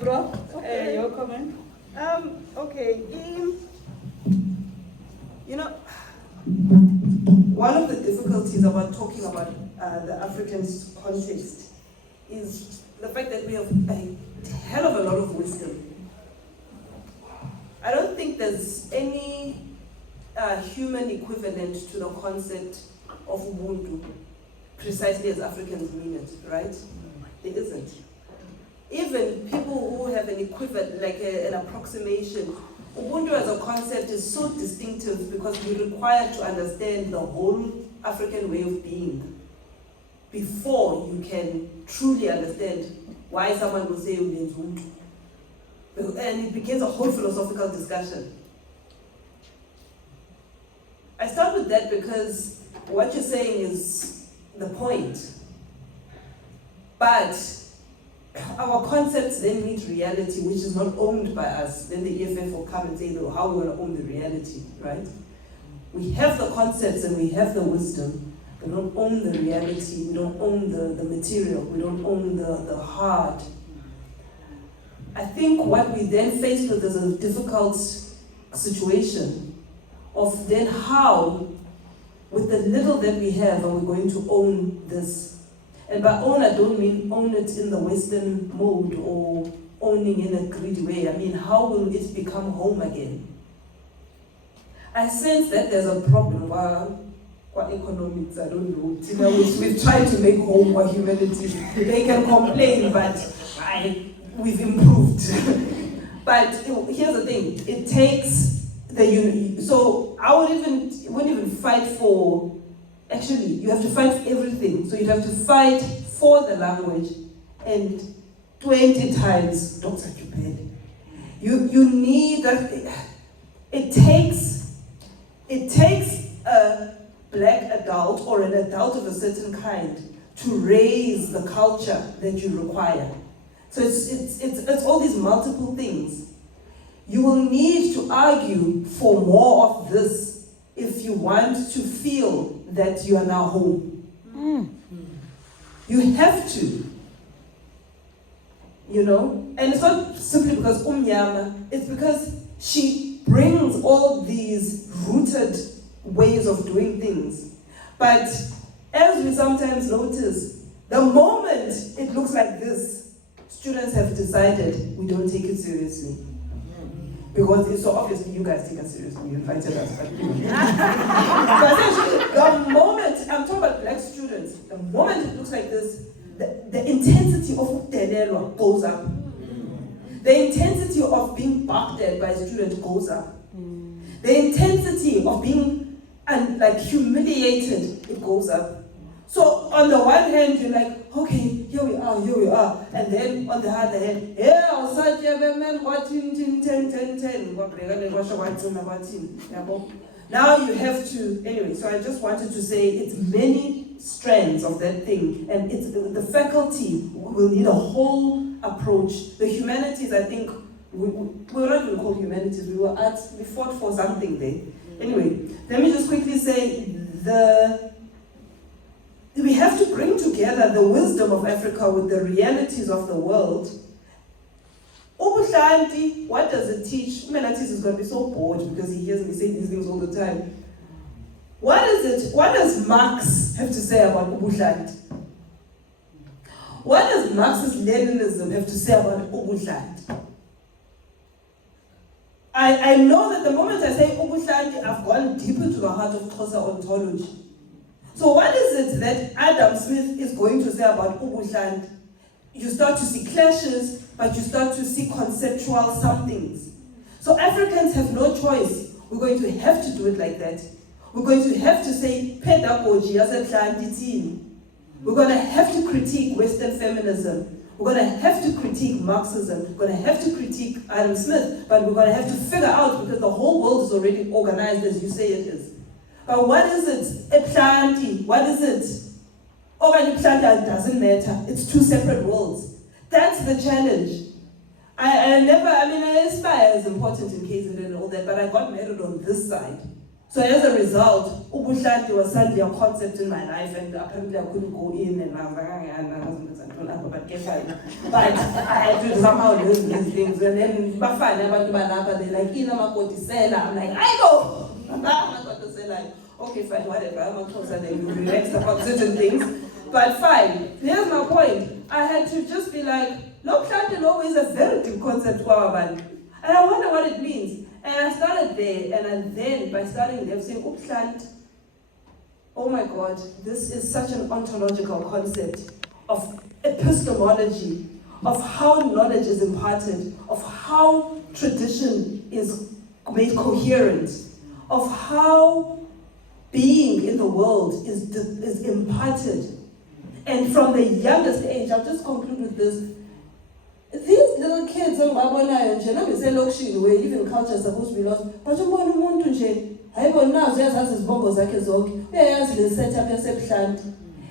Bro, Okay. your comment? Okay. One of the difficulties about talking about the African context is the fact that we have a hell of a lot of wisdom. I don't think there's any human equivalent to the concept of Ubuntu, precisely as Africans mean it, right? There isn't. Even people who have an equivalent, like an approximation, Ubuntu as a concept is so distinctive because we're required to understand the whole African way of being before you can truly understand why someone will say Ubuntu. And it begins a whole philosophical discussion. I start with that because what you're saying is the point. But our concepts then meet reality, which is not owned by us. Then the EFF will come and say, how we want to own the reality, right? We have the concepts and we have the wisdom. We don't own the reality. We don't own the material. We don't own the heart. I think what we then face with is a difficult situation of then how, with the little that we have, are we going to own this? And by own, I don't mean own it in the Western mode or owning in a greedy way. I mean, how will it become home again? I sense that there's a problem. Economics, I don't know. We've tried to make home for humanity. They can complain, but we've improved. But here's the thing: it takes the unity. So I wouldn't even fight for. Actually, you have to fight for everything. So you'd have to fight for the language, and 20 times, Dr. Jubel. You need that. It takes a black adult or an adult of a certain kind to raise the culture that you require. So it's all these multiple things. You will need to argue for more of this if you want to feel that you are now home. You have to. And it's not simply because Umyama, it's because she brings all these rooted ways of doing things. But as we sometimes notice, the moment it looks like this, students have decided we don't take it seriously. Because it's so obviously you guys take us seriously, you invited us. But the moment, I'm talking about black students, the moment it looks like this, the intensity of Utelelwa goes up. The intensity of being barked at by a student goes up. The intensity of being humiliated, it goes up. So on the one hand, you're like, okay, here we are. And then on the other hand, now you have to, anyway, so I just wanted to say it's many strands of that thing. And it's the faculty will need a whole approach. The humanities, I think, we were not even called humanities, we fought for something there. Anyway, let me just quickly say we have to bring together the wisdom of Africa with the realities of the world. Ubuhlanti, what does it teach? Humanities is going to be so bored because he hears me say these things all the time. What does Marx have to say about Ubuhlanti? What does Marxist Leninism have to say about Ubuhlanti? I know that the moment I say Ubuhlanti, I've gone deep into the heart of Xhosa ontology. So what is it that Adam Smith is going to say about Ubuhlanti? You start to see clashes, but you start to see conceptual somethings. So Africans have no choice. We're going to have to do it like that. We're going to have to say pedagogy as a team. We're going to have to critique Western feminism. We're going to have to critique Marxism. We're going to have to critique Adam Smith, but we're going to have to figure out, because the whole world is already organized as you say it is. But what is it? A planty. What is it? Organic plant doesn't matter. It's two separate worlds. That's the challenge. I aspire is important in KZN and all that, but I got married on this side. So as a result, ubuhlanti was suddenly a concept in my life, and apparently I couldn't go in, and I was like, but guess I. But I had to somehow learn these things, and then bafana abantu balapha, they're like, ina makotisela. I'm like, I know. Makotisela. Okay, fine, whatever. I'm not closer than you. Relaxed about certain things, but fine. Here's my point. I had to just be like, look, Shanti law is a very deep concept, and I wonder what it means. And I started there, and then by starting there, saying, Upslant, oh my God, this is such an ontological concept of epistemology, of how knowledge is imparted, of how tradition is made coherent, of how being in the world is imparted. And from the youngest age, I'll just conclude with this. These little kids, where even culture is supposed to be lost, but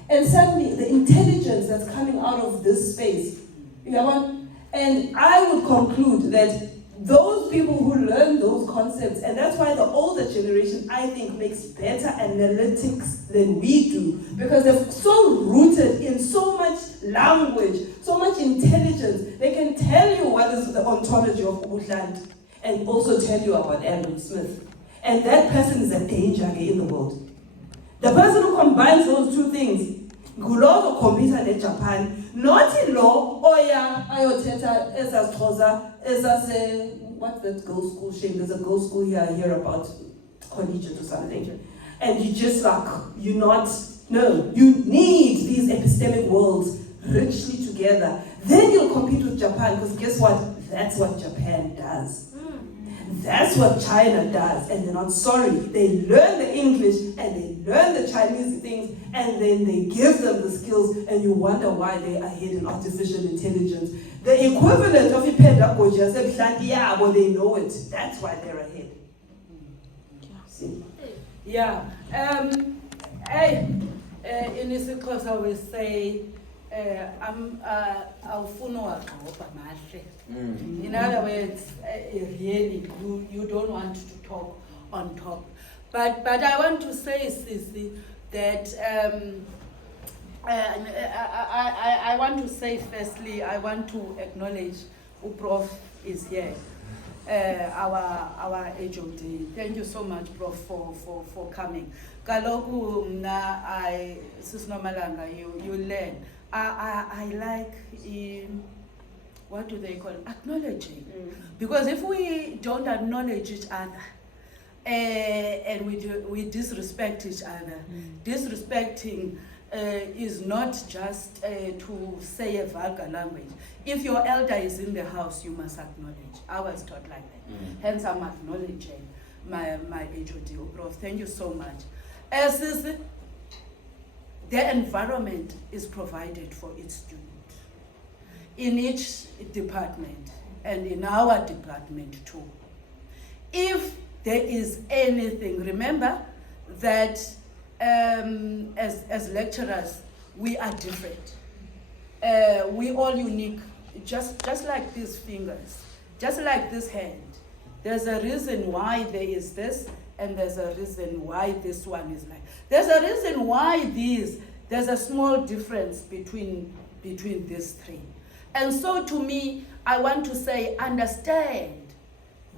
and suddenly the intelligence that's coming out of this space, you know, and I would conclude that those people who learn those concepts, and that's why the older generation, I think, makes better analytics than we do, because they're so rooted in so much language, so much intelligence. They can tell you what is the ontology of Ubudland, and also tell you about Adam Smith. And that person is a danger in the world. The person who combines those two things, Guloto computer in Japan, not in law, Oya, Ayoteta, Esas Toza, Esas, what's that girls' school shame? There's a girls' school here, I hear about collegiate or something. And you just like, you need these epistemic worlds richly together. Then you'll compete with Japan, because guess what? That's what Japan does. That's what China does, and they're not sorry. They learn the English and they learn the Chinese things, and then they give them the skills, and you wonder why they are ahead in artificial intelligence. The equivalent of pedagogy, they know it. That's why they're ahead. See? Yeah. In isiXhosa we say, in other words, really, you don't want to talk on top. But I want to say, Sisi, that I want to say firstly, I want to acknowledge Prof is here, our HOD. Thank you so much, Prof, for coming. Kaloku mna Sis Nomalanga, you learn. I like what do they call it? Acknowledging. Because if we don't acknowledge each other, and we disrespect each other, disrespecting is not just to say a vulgar language. If your elder is in the house, you must acknowledge. I was taught like that. Hence, I'm acknowledging my HOD. Prof, thank you so much. As is, the environment is provided for its student in each department, and in our department too. If there is anything, remember that as lecturers, we are different. We all unique, just like these fingers, just like this hand. There's a reason why there is this, and there's a reason why this one is like. There's a reason why there's a small difference between these three. And so to me, I want to say, understand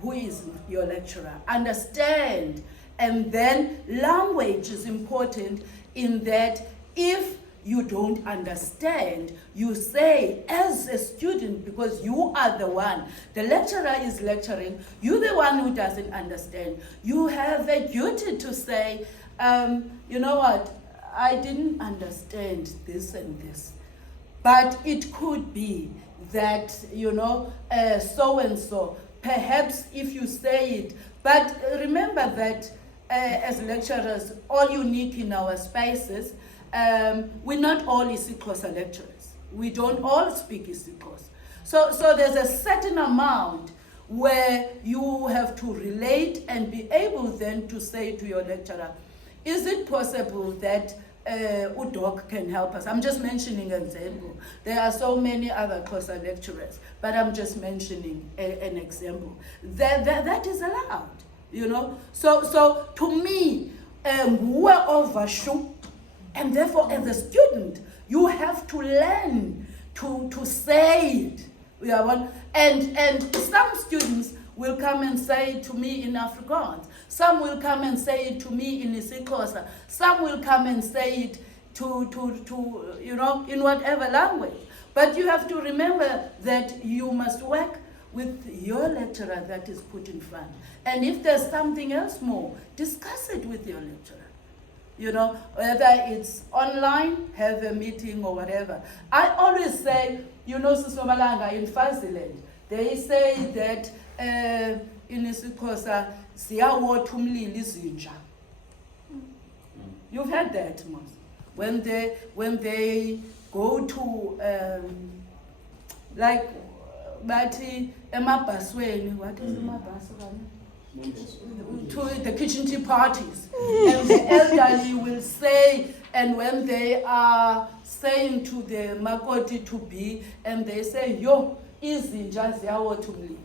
who is your lecturer, understand. And then language is important in that if you don't understand, you say as a student, because you are the one, the lecturer is lecturing, you're the one who doesn't understand. You have a duty to say, you know what, I didn't understand this and this. But it could be that, so and so, perhaps if you say it, but remember that as lecturers, all unique in our spaces, we're not all isiXhosa lecturers. We don't all speak isiXhosa. So there's a certain amount where you have to relate and be able then to say to your lecturer, is it possible that Udok can help us? I'm just mentioning an example. There are so many other Xhosa lecturers, but I'm just mentioning an example. That is allowed. you know. So to me, nguwe ovashu, and therefore as a student, you have to learn to say it. And some students will come and say it to me in Afrikaans. Some will come and say it to me in isiXhosa. Some will come and say it to you know, in whatever language. But you have to remember that you must work with your lecturer that is put in front. And if there's something else more, discuss it with your lecturer. You know, whether it's online, have a meeting or whatever. I always say, you know, Susomalanga in Faziland, they say that in isiXhosa, siyawoth umlilo izinja. You've heard that, Mos. When they go to like bathi emabhasweni, what is emabhasweni? To the kitchen tea parties, and the elderly will say, and when they are saying to the makoti to be, and they say, yo, izinja ziyawoth umlilo.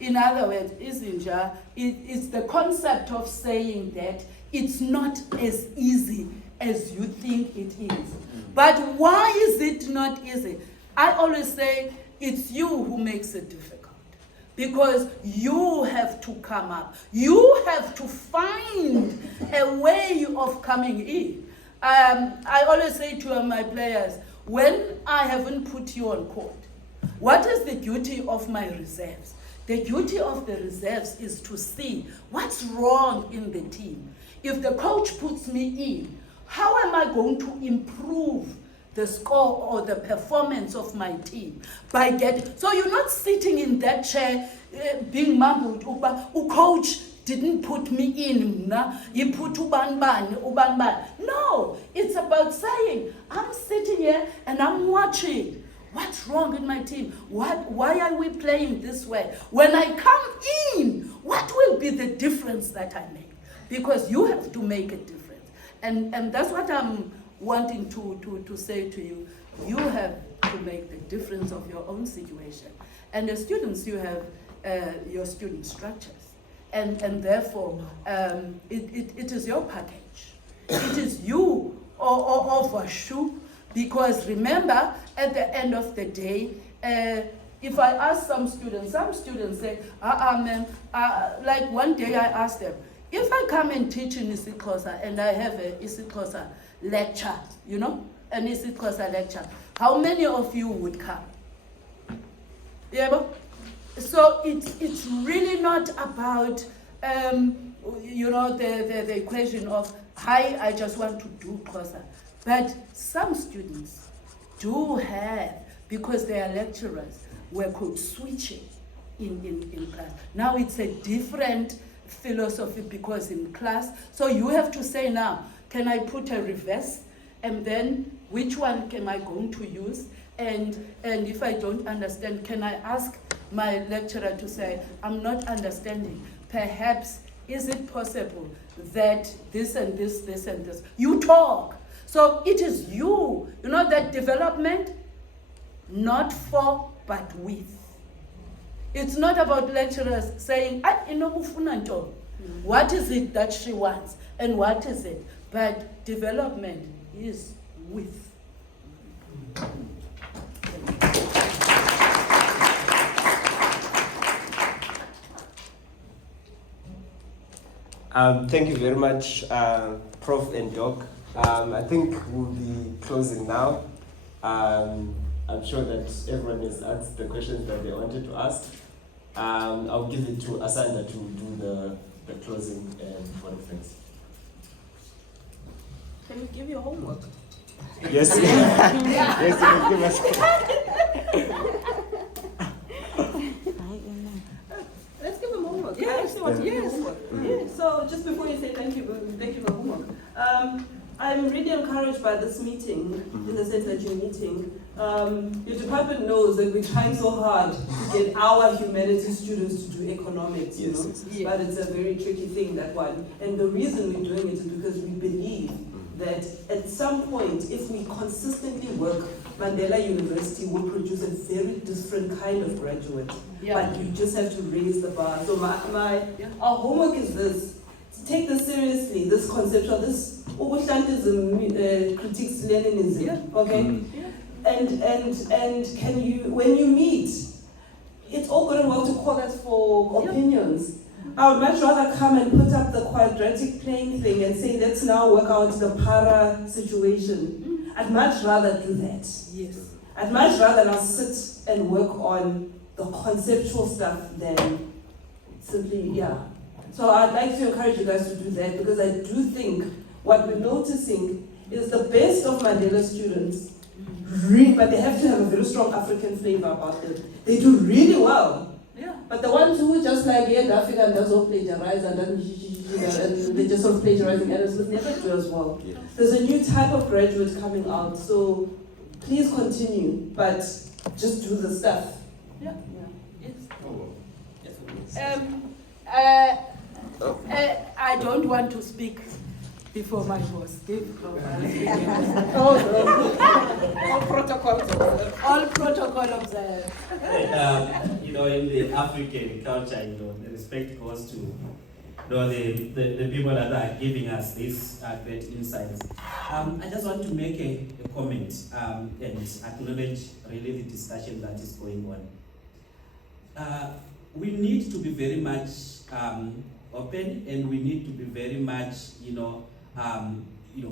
In other words, izinja, it's the concept of saying that it's not as easy as you think it is. But why is it not easy? I always say it's you who makes it difficult. Because you have to come up. You have to find a way of coming in. I always say to my players, when I haven't put you on court, what is the duty of my reserves? The duty of the reserves is to see what's wrong in the team. If the coach puts me in, how am I going to improve the score or the performance of my team? So you're not sitting in that chair being mumbled, coach didn't put me in, he put uban. No, it's about saying, I'm sitting here and I'm watching. What's wrong in my team? Why are we playing this way? When I come in, what will be the difference that I make? Because you have to make a difference. And that's what I'm wanting to say to you. You have to make the difference of your own situation. And the students, you have your student structures. And therefore, it is your package. It is you or for sure. Because remember, at the end of the day, if I ask some students say, man, like one day I asked them, if I come and teach in isiXhosa and I have a isiXhosa lecture, you know, an isiXhosa lecture, how many of you would come? Yeah, so it's really not about, you know, the equation of, hi, I just want to do Xhosa. But some students do have, because their lecturers were code switching in class. Now it's a different philosophy because in class, so you have to say now, can I put a reverse? And then which one am I going to use? And if I don't understand, can I ask my lecturer to say, I'm not understanding. Perhaps, is it possible that this and this, this and this? You talk. So it is you know that development, not for, but with. It's not about lecturers saying, what is it that she wants and what is it? But development is with. Thank you very much, Prof and Doc. I think we'll be closing now. I'm sure that everyone has asked the questions that they wanted to ask. I'll give it to Asanda to do the closing for the friends. Can we give you homework? Yes. Yes, you can give us. Let's give them homework. Yes, yes. Yes. So just before you say thank you for homework, I'm really encouraged by this meeting, in the sense that you're meeting. Your department knows that we're trying so hard to get our humanities students to do economics, you know. Yes. But it's a very tricky thing, that one. And the reason we're doing it is because we believe that at some point, if we consistently work Mandela University will produce a very different kind of graduate. Yeah. But you just have to raise the bar. So Yeah. our homework is this. To take this seriously, this conceptual, this Ubushantism critiques Leninism. Yeah. Okay? Yeah. And can you, when you meet, it's all good and well to call us for Yeah. opinions. I would much rather come and put up the quadratic plane thing and say, let's now work out the para situation. I'd much rather do that. Yes. I'd much rather now sit and work on the conceptual stuff than simply, yeah. So I'd like to encourage you guys to do that, because I do think what we're noticing is the best of Mandela students, but they have to have a very strong African flavor about them. They do really well. Yeah. But the ones who just like, yeah, Africa and does all plagiarize and then they just sort of plagiarizing others would never do as well. Yeah. There's a new type of graduate coming out, so please continue, but just do the stuff. Yeah. Yes. Oh. I don't want to speak before my boss. All protocols observed. All protocol observed. You know, in the African culture, you know, the respect goes to, you know, the people that are giving us these great insights. I just want to make a comment and acknowledge really the discussion that is going on. We need to be very much open, and we need to be very much,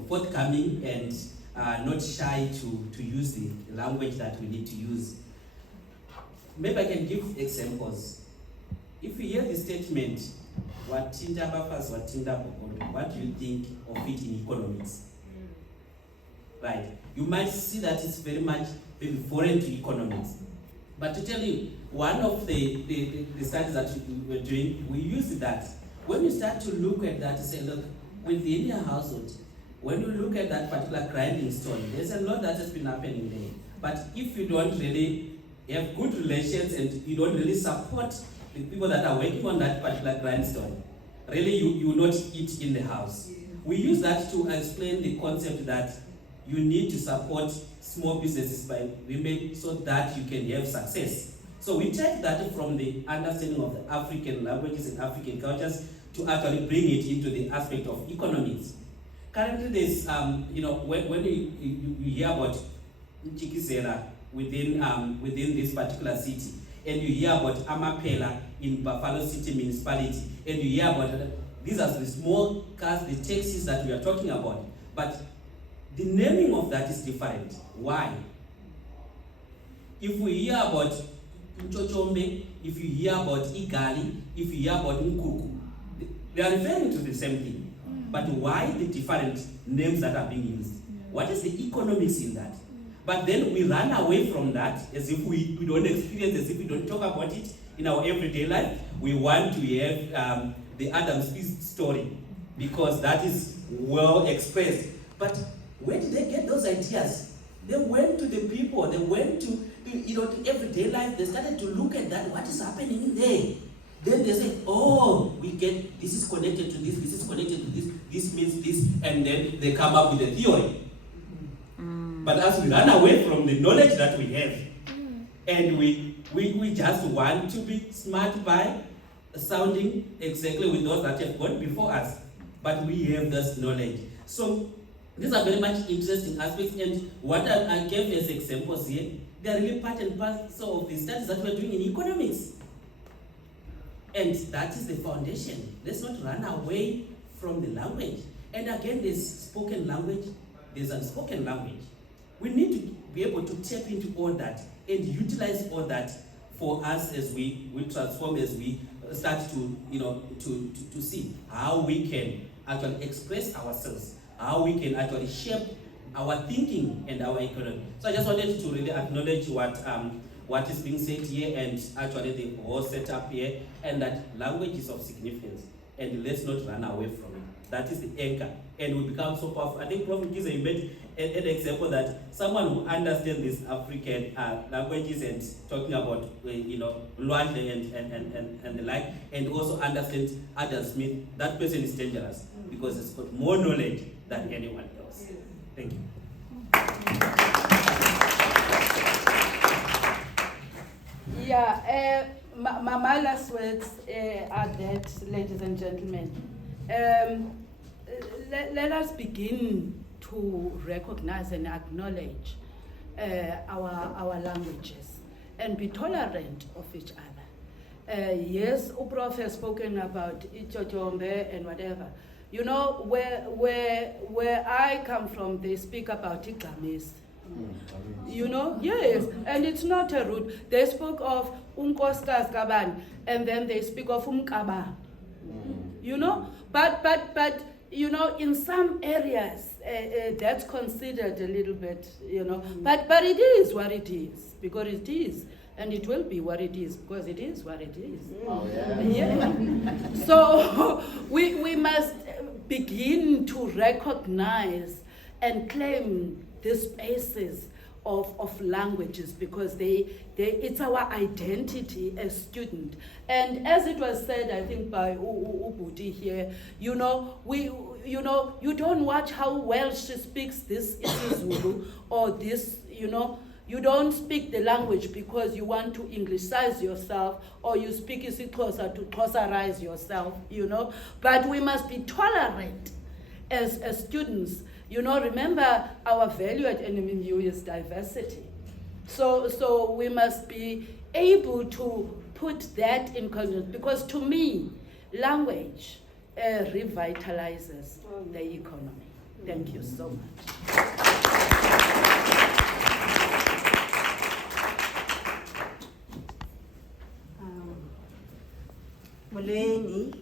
forthcoming and not shy to use the language that we need to use. Maybe I can give examples. If you hear the statement, what do you think of it in economics? Right. You might see that it's very much maybe foreign to economics. But to tell you, one of the studies that we were doing, we used that. When you start to look at that, say, look, within your household, when you look at that particular grinding stone, there's a lot that has been happening there. But if you don't really have good relations and you don't really support the people that are working on that particular grindstone, really you will not eat in the house. We use that to explain the concept that you need to support small businesses by women so that you can have success. So we take that from the understanding of the African languages and African cultures to actually bring it into the aspect of economics. Currently there's, when you hear about Chikisera within this particular city, and you hear about Amapela in Buffalo City Municipality, and you hear about, these are the small cars, the taxis that we are talking about, but the naming of that is different. Why? If we hear about Mchochombe, if you hear about Igali, if you hear about Nkuku, they are referring to the same thing. But why the different names that are being used? What is the economics in that? But then we run away from that as if we don't experience, as if we don't talk about it in our everyday life. We want to have the Adam Smith story because that is well expressed. But where did they get those ideas? They went to the people, they went to everyday life, they started to look at that, what is happening in there. Then they say, oh, we get, this is connected to this is connected to this means this, and then they come up with a theory. But as we run away from the knowledge that we have, and we just want to be smart by sounding exactly with those that have gone before us, but we have this knowledge. So these are very much interesting aspects, and what I gave as examples here, they are really part and parcel of the studies that we're doing in economics. And that is the foundation. Let's not run away from the language. And again, there's spoken language, there's unspoken language. We need to be able to tap into all that and utilize all that for us as we transform, as we start to see how we can actually express ourselves, how we can actually shape our thinking and our economy. So I just wanted to really acknowledge what is being said here and actually the whole setup here, and that language is of significance, and let's not run away from it. That is the anchor, and we become so powerful. I think Prof. Giza, you made an example that someone who understands these African languages and talking about Luande and the like, and also understands Adam Smith, that person is dangerous because it's got more knowledge than anyone else. Thank you. Yeah, my last words are that, ladies and gentlemen, let us begin to recognize and acknowledge our languages and be tolerant of each other. Yes, Uprof has spoken about Ichochombe and whatever. You know, where I come from, they speak about Iglamis. You know, yes, and it's not a root. They spoke of Unkostas Kaban, and then they speak of Umkaba. You know, but you know, in some areas that's considered a little bit, you know, but it is what it is, because it is, and it will be what it is, because it is what it is. Oh, yeah. Yeah. So we must begin to recognize and claim the spaces of languages, because it's our identity as students. And as it was said, I think by Ubuti here, you know, you don't watch how well she speaks this Zulu or this, you know. You don't speak the language because you want to Englishise yourself, or you speak isiXhosa to Xhosarize yourself, you know. But we must be tolerant as students. You know, remember our value at NMU is diversity. So we must be able to put that in context, because to me, language revitalizes the economy. Thank you so much. Molweni.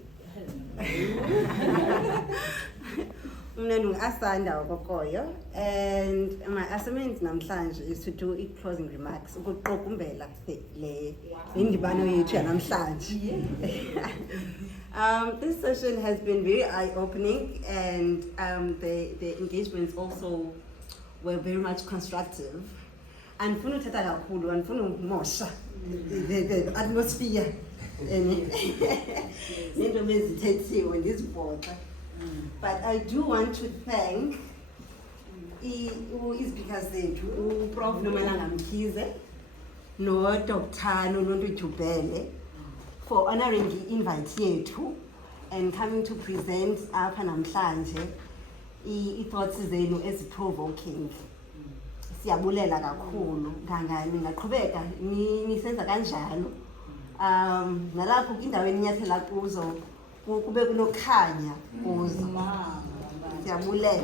Mna ndingu-Asanda Okokoyo, and my assignment namhlanje is to do closing remarks, ukuqukumbela le indibano yethu yanamhlanje. This session has been very eye-opening, and the engagements also were very much constructive. Andifuna uthetha kakhulu, andifuna ukumosha the atmosphere. Nento bezithethiwe ndizibhoxe. But I do want to thank iziphika zethu, uProf Nomalanga Mkhize, no-Dr. Nononto Jubele, for honoring the invite yethu and coming to present apha namhlanje i-thoughts zenu ezi-provoking. Siyabulela kakhulu, ngingaqhubeka nisenza kanjalo. Nalapho indawo eninyathela kuzo kube kunokhanya kuzo. Siyabulela.